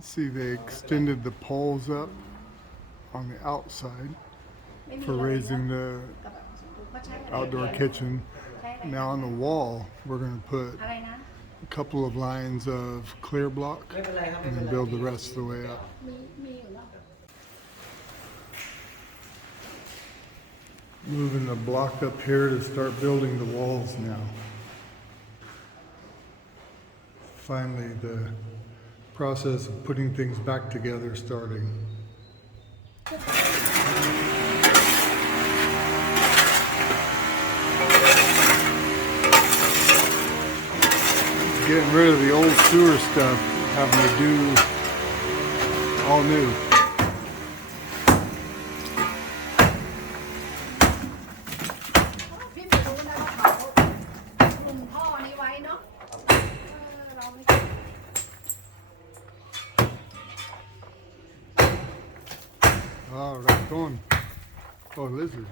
See, they extended the poles up on the outside for raising the outdoor kitchen. Now on the wall, we're going to put a couple of lines of clear block and then build the rest of the way up. Moving the block up here to start building the walls now. Finally, the process of putting things back together starting. Getting rid of the old sewer stuff, having to do all new. Oh, raccoon. Oh, lizard.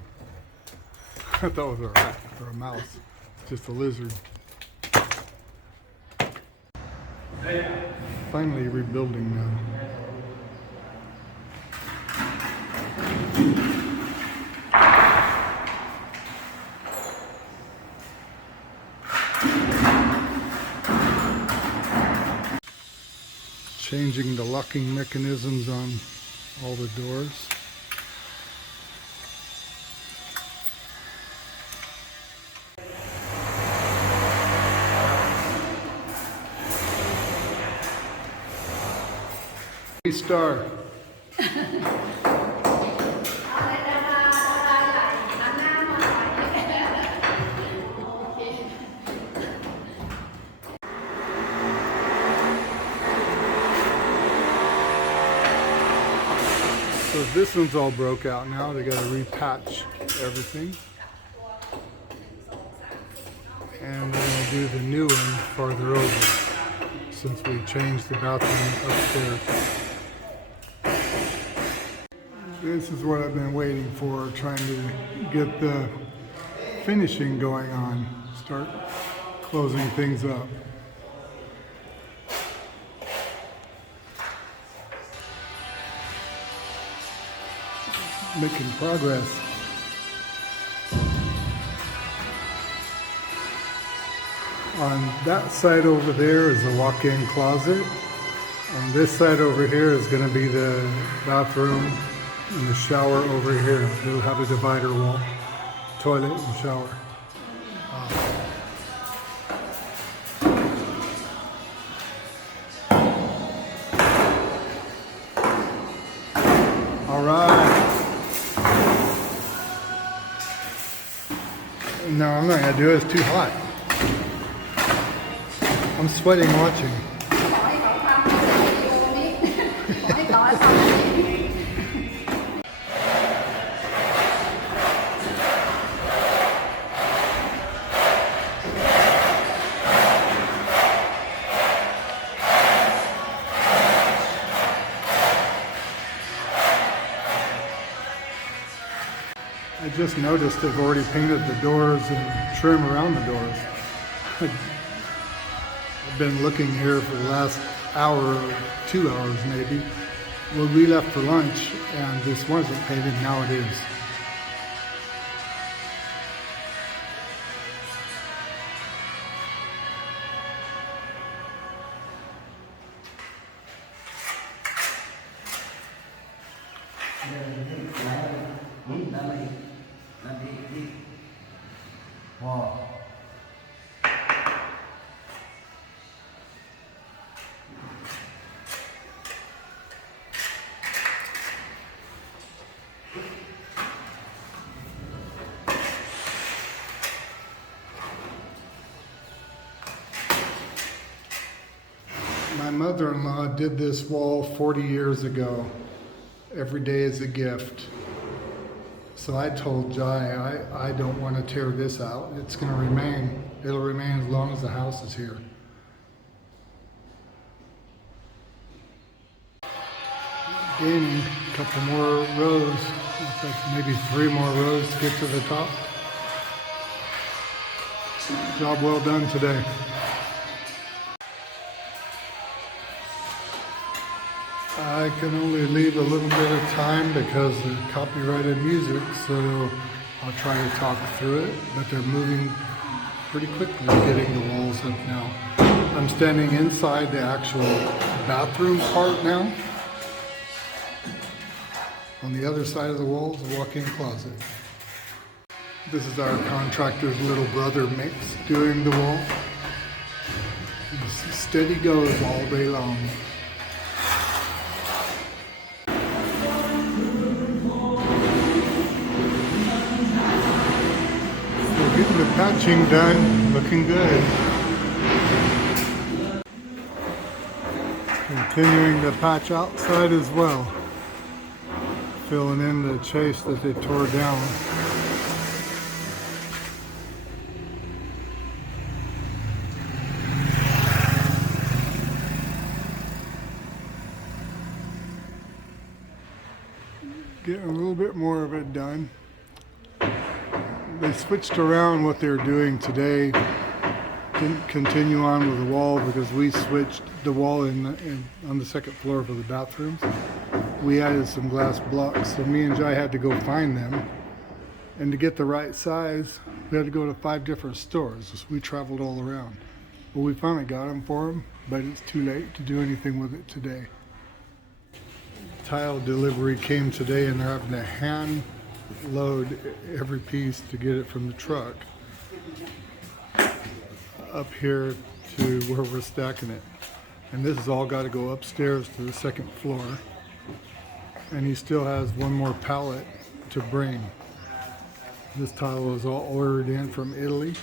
I thought it was a rat or a mouse. Just a lizard. Finally rebuilding now. Changing the locking mechanisms on all the doors. Star. So this one's all broke out now. They got to repatch everything. And they're going to do the new one farther over since we changed the bathroom upstairs. This is what I've been waiting for, trying to get the finishing going on, start closing things up. Making progress. On that side over there is a walk-in closet. On this side over here is going to be the bathroom and the shower over here. It'll have a divider wall, toilet and shower. All right. No, I'm not gonna do it. It's too hot. I'm sweating watching. I just noticed they've already painted the doors and trim around the doors. I've been looking here for the last hour, 2 hours maybe. Well, we left for lunch and this wasn't painted, now it is. Wow. My mother-in-law did this wall 40 years ago. Every day is a gift. So I told Jai, I don't want to tear this out. It's going to remain. It'll remain as long as the house is here. Gaining a couple more rows. Looks like maybe 3 more rows to get to the top. Job well done today. I can only leave a little bit of time because of copyrighted music, so I'll try to talk through it, but they're moving pretty quickly getting the walls up now. I'm standing inside the actual bathroom part now. On the other side of the wall is a walk-in closet. This is our contractor's little brother Mix doing the wall. Steady goes all day long. We're getting the patching done, looking good. Continuing to patch outside as well. Filling in the chase that they tore down. Getting a little bit more of it done. They switched around what they're doing today. Didn't continue on with the wall because we switched the wall on the second floor for the bathrooms. We added some glass blocks, so me and Jai had to go find them. And to get the right size, we had to go to 5 different stores. We traveled all around. Well, we finally got them for them, but it's too late to do anything with it today. Tile delivery came today and they're having to hand load every piece to get it from the truck up here to where we're stacking it. And this has all got to go upstairs to the second floor. And he still has one more pallet to bring. This tile was all ordered in from Italy.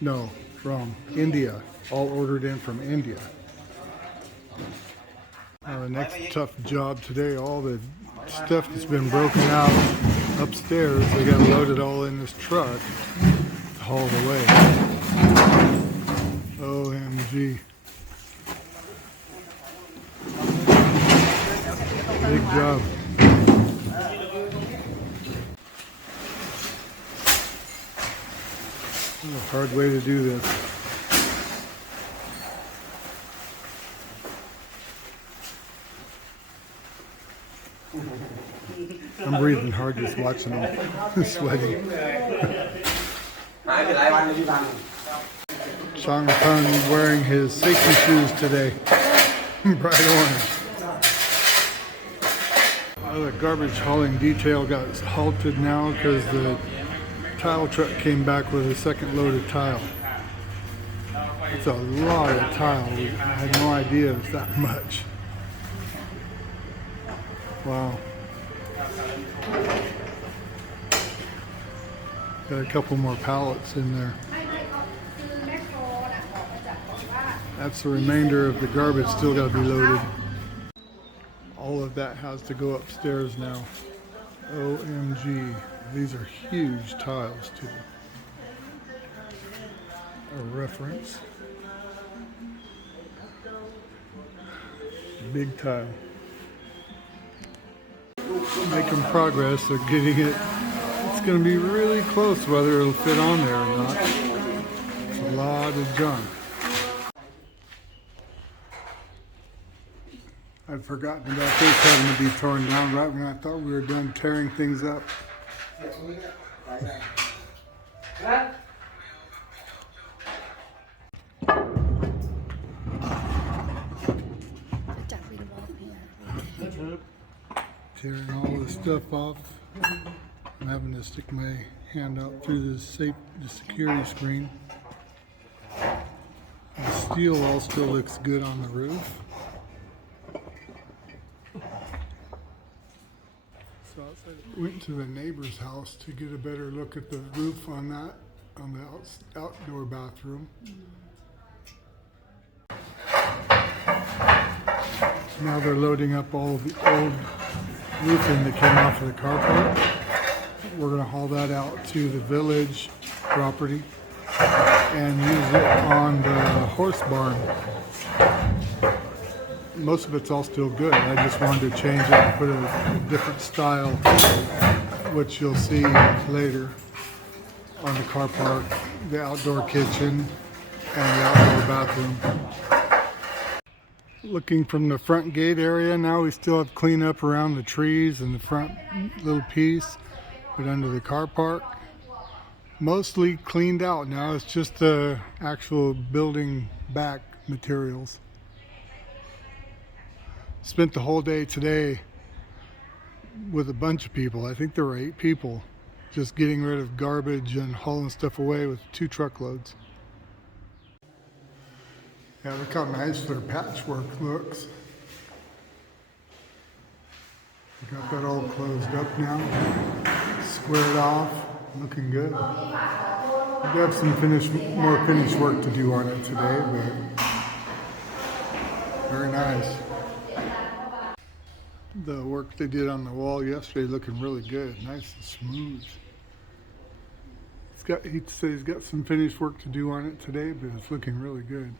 No, from India. All ordered in from India. The next tough job today, all the stuff that's been broken out upstairs, they got to load it all in this truck to haul it away. OMG. Big job. What a hard way to do this. I'm breathing hard just watching them, sweating. Chong Peng wearing his safety shoes today, bright orange. The garbage hauling detail got halted now because the tile truck came back with a second load of tile. It's a lot of tile. I had no idea it was that much. Wow. Got a couple more pallets in there. That's the remainder of the garbage still got to be loaded. All of that has to go upstairs now. OMG. These are huge tiles too. A reference. Big tile. Making progress. They're getting it. It's going to be really close whether it'll fit on there or not. It's a lot of junk. I'd forgotten about this having to be torn down right when I thought we were done tearing things up. Tearing all this stuff off. I'm having to stick my hand out through the security screen. The steel all still looks good on the roof. So I went to the neighbor's house to get a better look at the roof on that, on the outdoor bathroom. Now they're loading up all the old roofing that came off of the car park. We're going to haul that out to the village property and use it on the horse barn. Most of it's all still good. I just wanted to change it and put a different style, which you'll see later on the car park, the outdoor kitchen, and the outdoor bathroom. Looking from the front gate area now, we still have cleanup around the trees and the front little piece, but under the car park, mostly cleaned out now. It's just the actual building back materials. Spent the whole day today with a bunch of people. I think there were 8 people just getting rid of garbage and hauling stuff away with 2 truckloads. Yeah, look how nice their patchwork looks. We got that all closed up now, squared off, looking good. We have some more finished work to do on it today, but very nice. The work they did on the wall yesterday looking really good, nice and smooth. He said he's got some finished work to do on it today, but it's looking really good.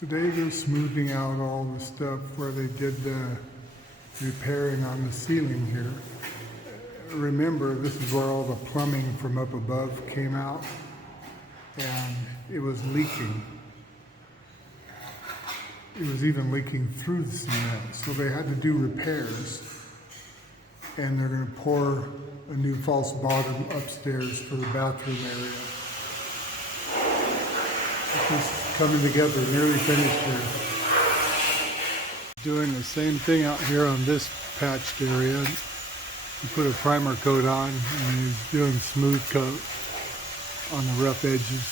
Today they're smoothing out all the stuff where they did the repairing on the ceiling here. Remember, this is where all the plumbing from up above came out, and it was leaking. It was even leaking through the cement, so they had to do repairs, and they're going to pour a new false bottom upstairs for the bathroom area. It's coming together, nearly finished here. Doing the same thing out here on this patched area. He put a primer coat on and he's doing smooth coat on the rough edges.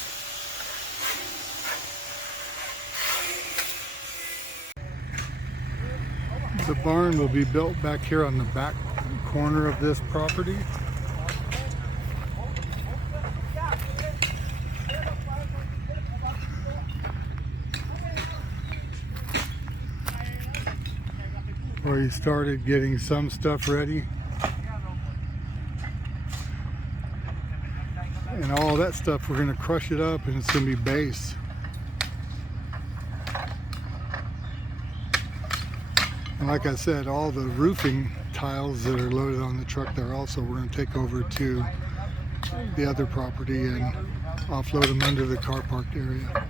The barn will be built back here on the back corner of this property. Where he started getting some stuff ready. And all that stuff, we're going to crush it up and it's going to be base. And like I said, all the roofing tiles that are loaded on the truck there also we're going to take over to the other property and offload them under the car park area.